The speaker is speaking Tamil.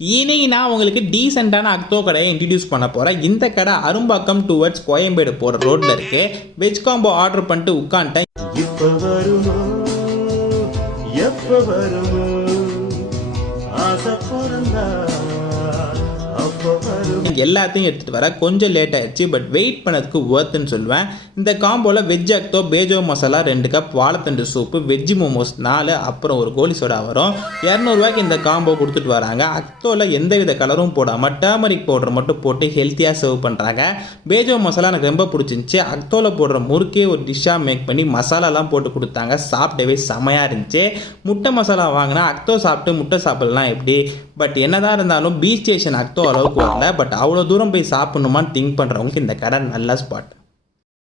இன்னைக்கு நான் உங்களுக்கு டீசெண்டான அக்தோ கடையை இன்ட்ரடியூஸ் பண்ண போகிறேன். இந்த கடை அரும்பாக்கம் டுவர்ட்ஸ் கோயம்பேடு போகிற ரோட்டில் இருக்கு. வெஜ் காம்போ ஆர்டர் பண்ணிட்டு உட்காந்துட்டேன். இப்ப வருமோ எப்ப வருமோ ஆசை பிறந்தா அப்ப வருமோ. எல்லாத்தையும் எடுத்துகிட்டு வர கொஞ்சம் லேட் ஆயிடுச்சு, பட் வெயிட் பண்ணதுக்கு ஒர்த்துன்னு சொல்லுவேன். இந்த காம்போவில் வெஜ் அக்தோ, பேஜோ மசாலா 2 கப், வாழைத்தண்டு சூப்பு, வெஜ் மோமோஸ் 4, அப்புறம் ஒரு கோலி சோடா வரும். 200 ரூபாய்க்கு இந்த காம்போ கொடுத்துட்டு வராங்க. அக்தோவில் எந்தவித கலரும் போடாமல் டர்மரிக் பவுடர் மட்டும் போட்டு ஹெல்த்தியாக சர்வ் பண்ணுறாங்க. பேஜோ மசாலா எனக்கு ரொம்ப பிடிச்சிருந்துச்சி. அக்தோவில் போடுற முறுக்கே ஒரு டிஷ்ஷாக மேக் பண்ணி மசாலாலாம் போட்டு கொடுத்தாங்க. சாப்பிட்டவே செமையாக இருந்துச்சு. முட்டை மசாலா வாங்கினா அக்தோ சாப்பிட்டு முட்டை சாப்பிடலாம் எப்படி? பட் என்னதான் இருந்தாலும் பீச் ஸ்டேஷன் அக்தோ அளவுக்கு வரல. பட் அவ்வளோ தூரம் போய் சாப்பிடணுமான்னு திங்க் பண்ணுறவங்களுக்கு இந்த கடை நல்ல ஸ்பாட்.